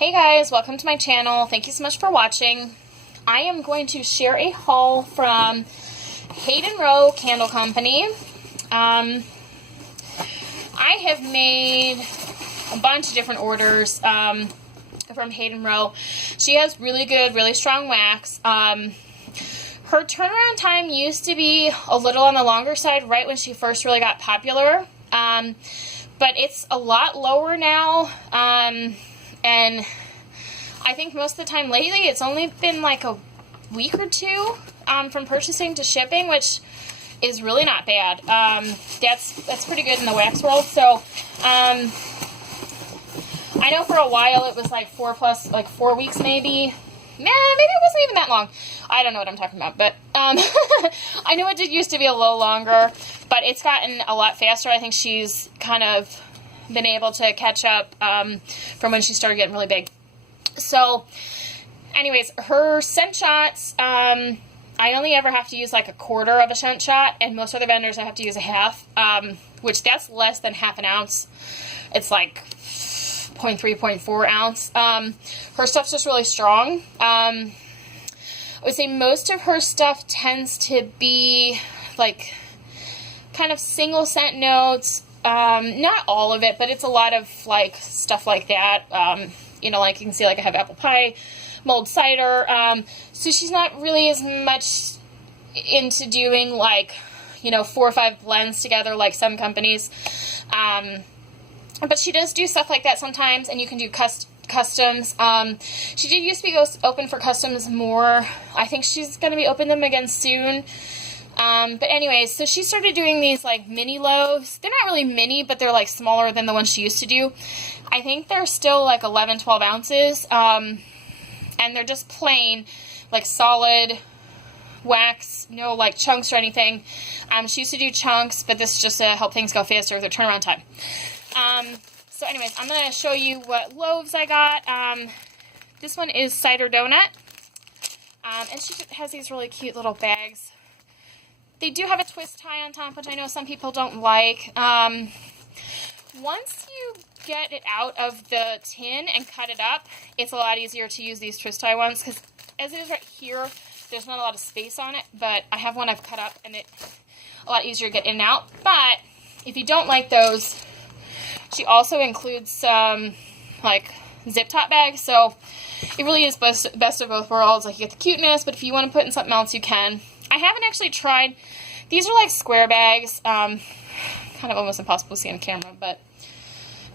Hey guys, welcome to my channel. Thank you so much for watching. I am going to share a haul from Hayden Rowe Candle Company. I have made a bunch of different orders from Hayden Rowe. She has really good, really strong wax. Her turnaround time used to be a little on the longer side right when she first really got popular, but it's a lot lower now. And I think most of the time lately, it's only been like a week or two from purchasing to shipping, which is really not bad. That's pretty good in the wax world. So I know for a while it was like 4 weeks maybe. Maybe it wasn't even that long. I don't know what I'm talking about, but I know it did used to be a little longer, but it's gotten a lot faster. I think she's kind of been able to catch up from when she started getting really big. So anyways, her scent shots, I only ever have to use like a quarter of a scent shot, and most other vendors I have to use a half, which that's less than half an ounce. It's like 0.3, 0.4 ounce. Her stuff's just really strong. I would say most of her stuff tends to be like kind of single scent notes. Not all of it, but it's a lot of like stuff like that. You know, like you can see, like I have apple pie, mulled cider. So she's not really as much into doing like, you know, 4 or 5 blends together like some companies. But she does do stuff like that sometimes, and you can do customs. She did used to be open for customs more. I think she's going to be opening them again soon. But anyways, so she started doing these like mini loaves. They're not really mini, but they're like smaller than the ones she used to do. I think they're still like 11, 12 ounces. And they're just plain, like solid wax, no like chunks or anything. She used to do chunks, but this is just to help things go faster with their turnaround time. So anyways, I'm going to show you what loaves I got. This one is Cider Donut. And she has these really cute little bags. They do have a twist tie on top, which I know some people don't like. Once you get it out of the tin and cut it up, it's a lot easier to use these twist tie ones, because as it is right here, there's not a lot of space on it, but I have one I've cut up, and it's a lot easier to get in and out. But if you don't like those, she also includes some like zip top bags, so it really is best of both worlds. Like, you get the cuteness, but if you want to put in something else, you can. I haven't actually tried. These are like square bags, kind of almost impossible to see on camera, but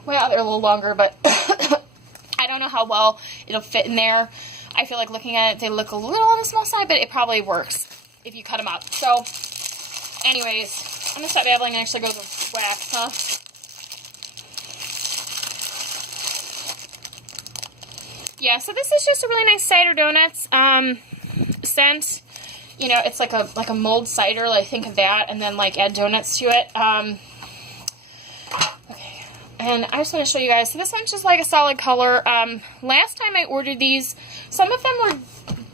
well, they're a little longer, but I don't know how well it'll fit in there. I feel like looking at it, they look a little on the small side, but it probably works if you cut them up. So anyways, I'm going to stop babbling and actually go to the wax, huh? Yeah, so this is just a really nice Cider Donuts scent. You know, it's like a mulled cider, like think of that, and then like add donuts to it. Okay, and I just want to show you guys. So this one's just like a solid color. Last time I ordered these, some of them were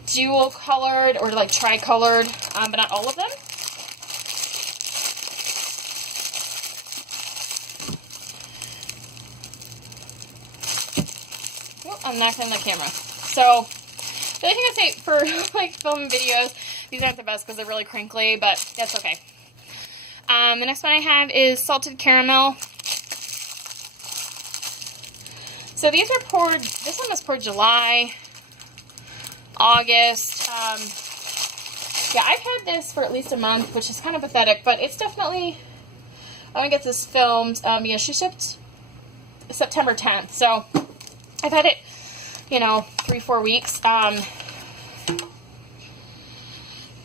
dual colored or like tri-colored, but not all of them. Oh, I'm knocking the camera. So the only thing I'd say for like film videos, these aren't the best because they're really crinkly, but that's okay. The next one I have is salted caramel. So these are poured, this one was poured July, August. Yeah, I've had this for at least a month, which is kind of pathetic, but it's definitely, I want to get this filmed. Yeah, she shipped September 10th, so I've had it, you know, 3-4 weeks.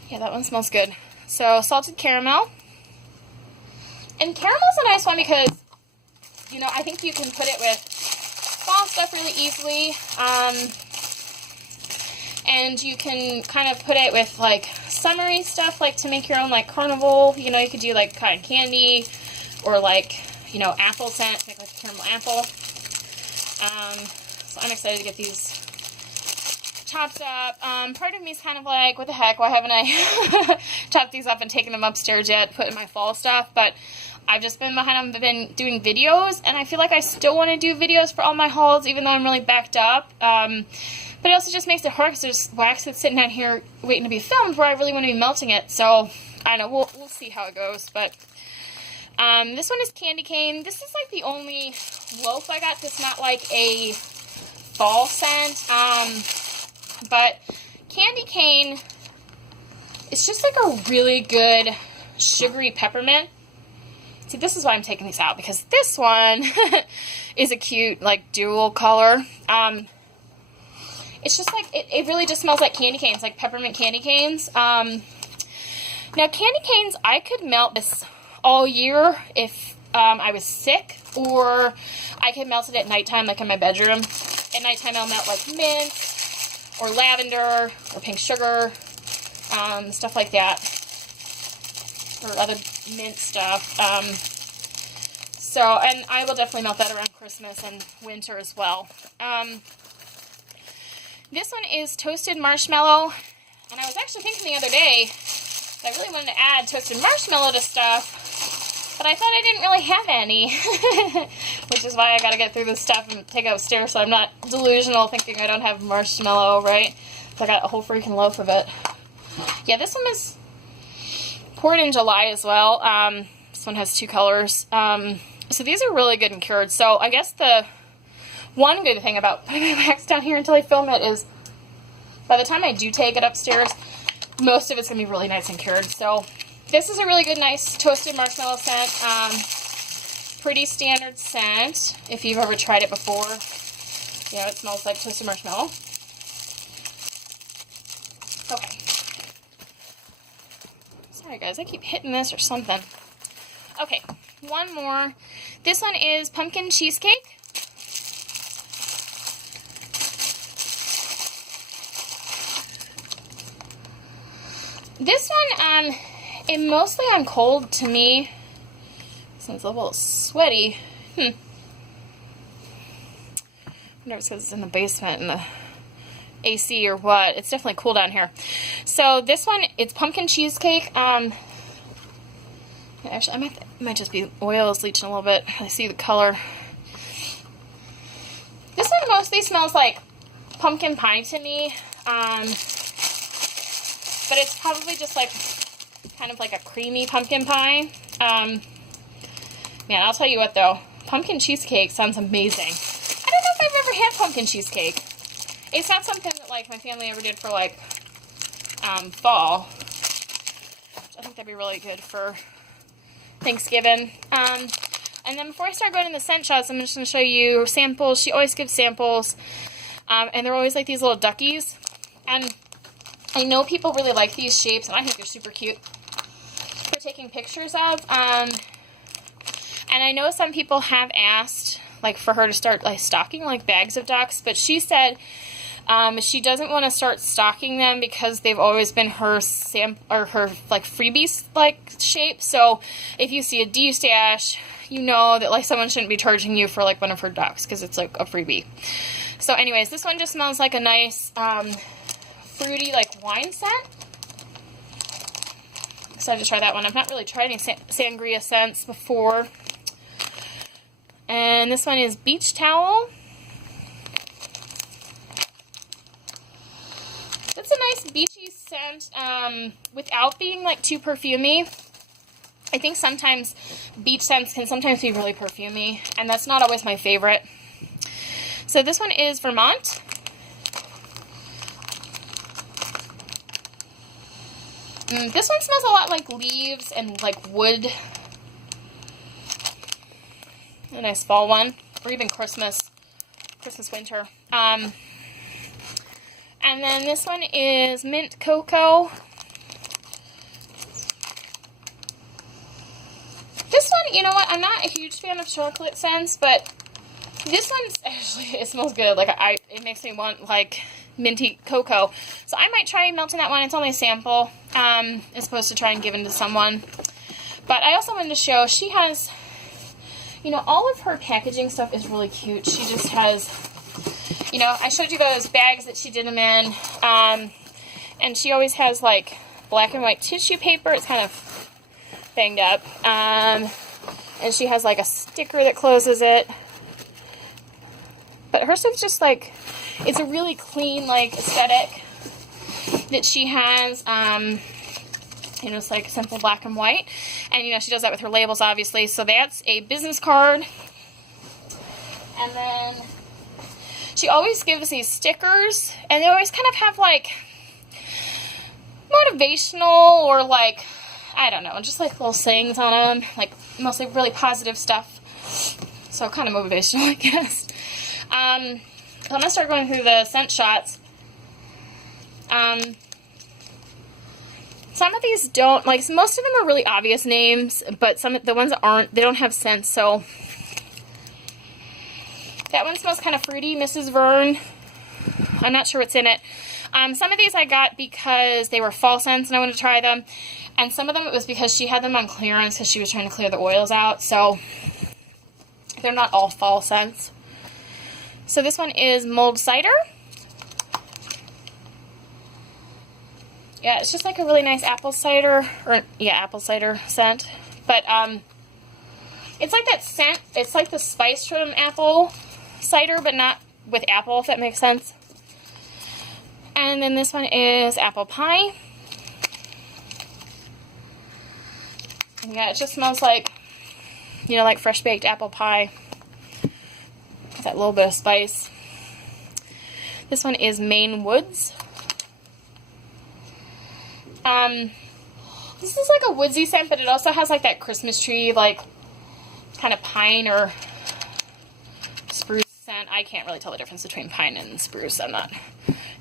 Yeah, that one smells good. So, salted caramel. And caramel's a nice one because, you know, I think you can put it with small stuff really easily. And you can kind of put it with, like, summery stuff, like to make your own, like, carnival. You know, you could do, like, cotton candy or, like, you know, apple scent, make, like, a caramel apple. So, I'm excited to get these chopped up. Part of me is kind of like, what the heck, why haven't I chopped these up and taken them upstairs yet, put in my fall stuff, but I've just been behind on been doing videos, and I feel like I still want to do videos for all my hauls, even though I'm really backed up. But it also just makes it hard because there's wax that's sitting out here waiting to be filmed where I really want to be melting it. So, I don't know, we'll see how it goes. But this one is candy cane. This is like the only loaf I got that's not like a fall scent. But candy cane, it's just like a really good sugary peppermint. See, this is why I'm taking these out, because this one is a cute, like, dual color. It's just like, it really just smells like candy canes, like peppermint candy canes. Now, candy canes, I could melt this all year if I was sick, or I could melt it at nighttime, like in my bedroom. At nighttime, I'll melt like mint, or lavender, or pink sugar, stuff like that, or other mint stuff. And I will definitely melt that around Christmas and winter as well. This one is toasted marshmallow, and I was actually thinking the other day that I really wanted to add toasted marshmallow to stuff, but I thought I didn't really have any, which is why I gotta get through this stuff and take it upstairs so I'm not delusional thinking I don't have marshmallow, right? So I got a whole freaking loaf of it. Yeah, this one was poured in July as well. This one has 2 colors. So these are really good and cured. So I guess the one good thing about putting my wax down here until I film it is by the time I do take it upstairs, most of it's going to be really nice and cured. So this is a really good, nice toasted marshmallow scent. Pretty standard scent if you've ever tried it before. You know, it smells like toasted marshmallow. Okay. Sorry guys, I keep hitting this or something. Okay, one more. This one is pumpkin cheesecake. This one, it mostly on cold to me. This one's a little sweaty. I wonder if it's because it's in the basement and the AC or what. It's definitely cool down here. So this one, it's pumpkin cheesecake. Actually, it might just be oil is leaching a little bit. I see the color. This one mostly smells like pumpkin pie to me. But it's probably just like kind of like a creamy pumpkin pie. Man, I'll tell you what though, pumpkin cheesecake sounds amazing. I don't know if I've ever had pumpkin cheesecake. It's not something that like my family ever did for like fall. I think that'd be really good for Thanksgiving. And then before I start going in the scent shots, I'm just going to show you samples. She always gives samples. And they're always like these little duckies. And I know people really like these shapes, and I think they're super cute for taking pictures of. And I know some people have asked, like, for her to start, like, stocking, like, bags of ducks. But she said she doesn't want to start stocking them because they've always been her her, like, freebies, like, shape. So if you see a D-stash, you know that, like, someone shouldn't be charging you for, like, one of her ducks because it's, like, a freebie. So anyways, this one just smells like a nice fruity, like, wine scent. Excited to try that one. I've not really tried any sangria scents before. And this one is beach towel. It's a nice beachy scent without being, like, too perfumey. I think sometimes beach scents can sometimes be really perfumey, and that's not always my favorite. So this one is Vermont. This one smells a lot like leaves and like wood. A nice fall one, or even Christmas winter. And then this one is mint cocoa. This one, you know what, I'm not a huge fan of chocolate scents, but this one's actually, it smells good. Like, it makes me want, like, minty cocoa. So I might try melting that one. It's only a sample. As opposed to try and give it to someone. But I also wanted to show, she has, you know, all of her packaging stuff is really cute. She just has, you know, I showed you those bags that she did them in. And she always has, like, black and white tissue paper. It's kind of banged up. And she has like a sticker that closes it. But her stuff's just like, it's a really clean like aesthetic that she has. You know, it's like simple black and white. And you know, she does that with her labels, obviously. So that's a business card. And then she always gives these stickers, and they always kind of have like motivational or like, I don't know, just like little sayings on them, like mostly really positive stuff. So kind of motivational, I guess. So I'm gonna start going through the scent shots. Some of these don't, like, most of them are really obvious names, but some of the ones that aren't, they don't have scents. So that one smells kind of fruity, Mrs. Vern. I'm not sure what's in it. Some of these I got because they were fall scents and I wanted to try them. And some of them it was because she had them on clearance because she was trying to clear the oils out. So they're not all fall scents. So this one is mulled cider. Yeah, it's just like a really nice apple cider, or yeah, apple cider scent. But it's like that scent, it's like the spice from apple cider, but not with apple, if that makes sense. And then this one is apple pie. And yeah, it just smells like, you know, like fresh baked apple pie. With that little bit of spice. This one is Maine Woods. This is like a woodsy scent, but it also has like that Christmas tree, like kind of pine or spruce scent. I can't really tell the difference between pine and spruce. I'm not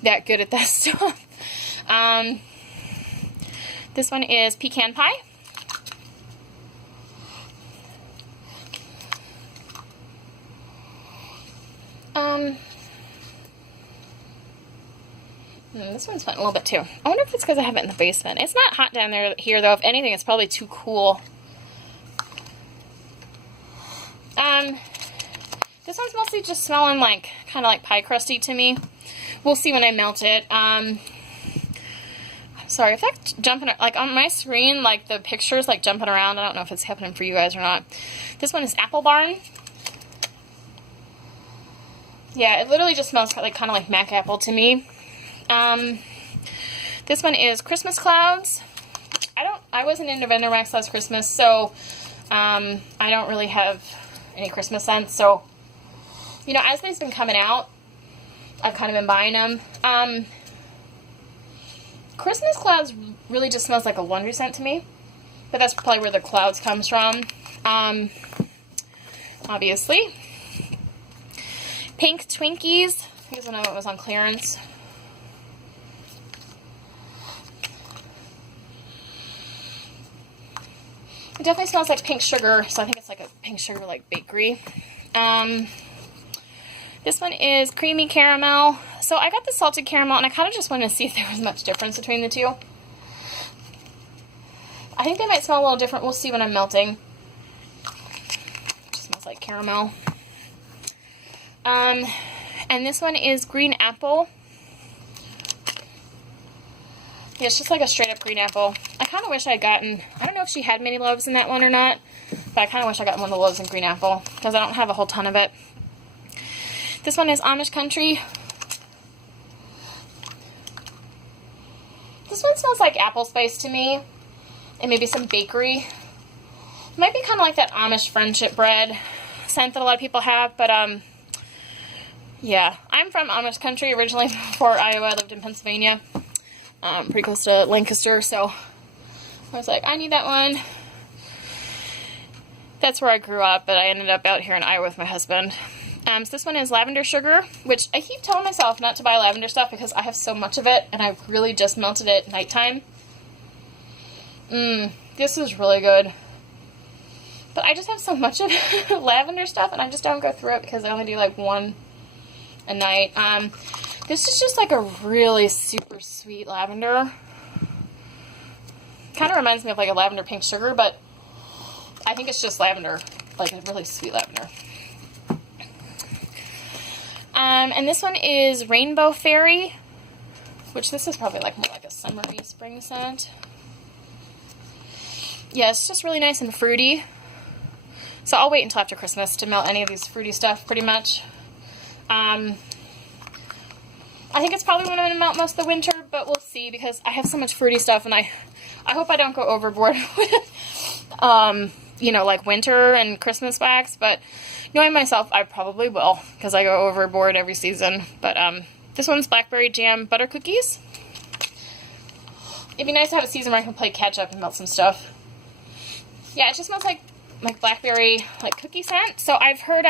that good at that stuff. This one is pecan pie. This one's fun a little bit too. I wonder if it's because I have it in the basement. It's not hot down there here though. If anything, it's probably too cool. This one's mostly just smelling like kind of like pie crusty to me. We'll see when I melt it. Sorry if that's jumping like on my screen, like the pictures like jumping around. I don't know if it's happening for you guys or not. This one is Apple Barn. Yeah, it literally just smells like kind of like Mac apple to me. This one is Christmas Clouds. I wasn't into Vendor Wax last Christmas, so I don't really have any Christmas scents. So, you know, as they've been coming out, I've kind of been buying them. Christmas Clouds really just smells like a laundry scent to me, but that's probably where the clouds comes from. Obviously. Pink Twinkies. I think one of it was on clearance. It definitely smells like pink sugar, so I think it's like a pink sugar like bakery. This one is creamy caramel. So I got the salted caramel, and I kind of just wanted to see if there was much difference between the two. I think they might smell a little different. We'll see when I'm melting. It just smells like caramel. And this one is green apple. Yeah, it's just like a straight up green apple. I kind of wish I had gotten, I don't know if she had many loaves in that one or not, but I kind of wish I got one of the loaves in green apple, because I don't have a whole ton of it. This one is Amish Country. This one smells like apple spice to me, and maybe some bakery. It might be kind of like that Amish friendship bread scent that a lot of people have, but yeah. I'm from Amish Country originally. Before Iowa, I lived in Pennsylvania. Pretty close to Lancaster, so I was like, I need that one. That's where I grew up, but I ended up out here in Iowa with my husband. So this one is Lavender Sugar, which I keep telling myself not to buy lavender stuff because I have so much of it, and I've really just melted it at nighttime. This is really good. But I just have so much of lavender stuff, and I just don't go through it because I only do like one a night. This is just like a really super sweet lavender. Kind of reminds me of like a lavender pink sugar, but I think it's just lavender, like a really sweet lavender. And this one is Rainbow Fairy, which this is probably like more like a summery spring scent. Yeah, it's just really nice and fruity. So I'll wait until after Christmas to melt any of these fruity stuff, pretty much. I think it's probably when I'm going to melt most of the winter, but we'll see, because I have so much fruity stuff, and I hope I don't go overboard with, you know, like winter and Christmas wax, but knowing myself, I probably will, because I go overboard every season. But this one's blackberry jam butter cookies. It'd be nice to have a season where I can play catch up and melt some stuff. Yeah, it just smells like blackberry cookie scent. So I've heard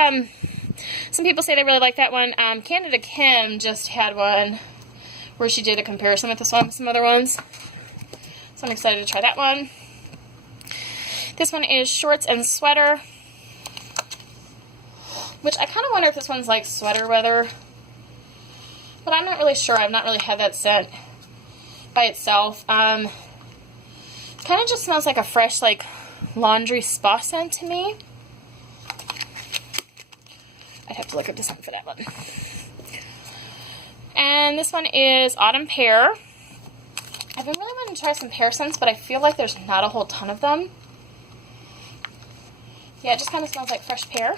some people say they really like that one. Canada Kim just had one where she did a comparison with this one with some other ones. So I'm excited to try that one. This one is shorts and sweater, which I kind of wonder if this one's like sweater weather, but I'm not really sure. I've not really had that scent by itself. Kind of just smells like a fresh laundry spa scent to me. I'd have to look up the scent for that one. And this one is Autumn Pear. I've been really wanting to try some pear scents, but I feel like there's not a whole ton of them. Yeah, it just kind of smells like fresh pear.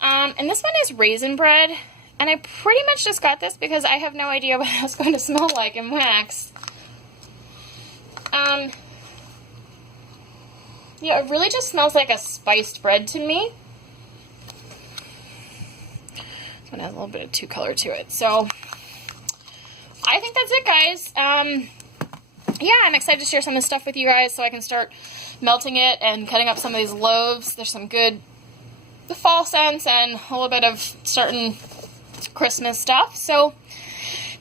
And this one is Raisin Bread. And I pretty much just got this because I have no idea what it's going to smell like in wax. Yeah, it really just smells like a spiced bread to me. This one has a little bit of two color to it. So I think that's it, guys. Yeah, I'm excited to share some of this stuff with you guys so I can start melting it and cutting up some of these loaves. There's some good fall scents and a little bit of certain Christmas stuff. So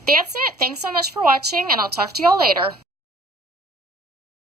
that's it. Thanks so much for watching, and I'll talk to y'all later.